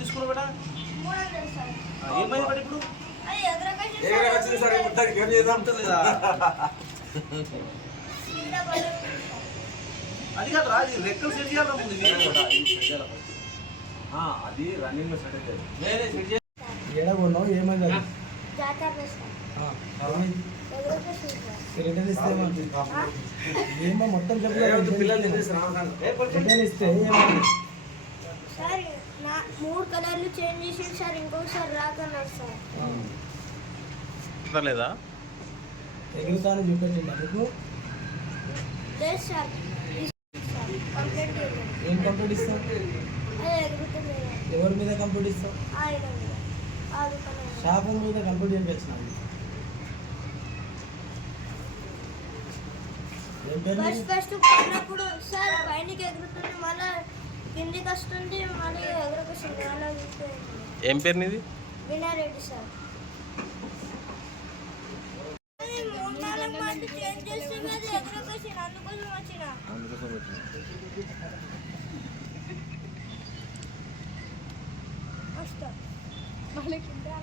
తీసుకున్నావు బేటా? 300 సార్. ఏమైంది బేట ఇప్పుడు? అది ఎగరకొచ్చింది సార్ మొత్తానికి ఏం చేద్దాం లేదా? అది కాదు రా, అది రెక్కలు సెట్ చేయాలి ముందు అది రన్నింగ్ లో సెట్ అవుతుంది. ఏడగొన్నావు ఏమైంది అది? జాతర చేస్తాం. ఎగరకొచ్చింది సార్. రిటర్న్ ఇస్తే ఏమో మొత్తం చెప్పలేదు. పిల్లలు రిటర్న్ ఇస్తే ఏమైంది? సార్ నా 3 కలర్లు చేంజ్ చేసి సార్ ఇంకొకసారి రాకన్నారు సార్. లేదా? ఎగురుతాను చూపించండి మీకు. లేదు సార్. కంప్లైంట్ చేయండి. ఏం కంప్లీట్ ఇస్తావు? అది ఎగురుతుంది. ఎవరి మీద కంప్లీట్ ఇస్తావు? ఆయన మీద. ఆ దుకాణం మీద. షాపు మీద కంప్లీట్ చేయించినావు. ఏం పేరు నీది? ఫస్ట్ పడినప్పుడు సార్ పైనకి ఎగురుతుంది, మళ్ళీ కిందికి వస్తుంది, మళ్ళీ ఎగురకొస్తుంది. అలా ఏం పేరు నీది? వినారెడ్డి సార్. 3-4 మంది చేంజ్ చేస్తే అది ఎగురకొచ్చింది, అందుకోసం వచ్చిన. వస్తా.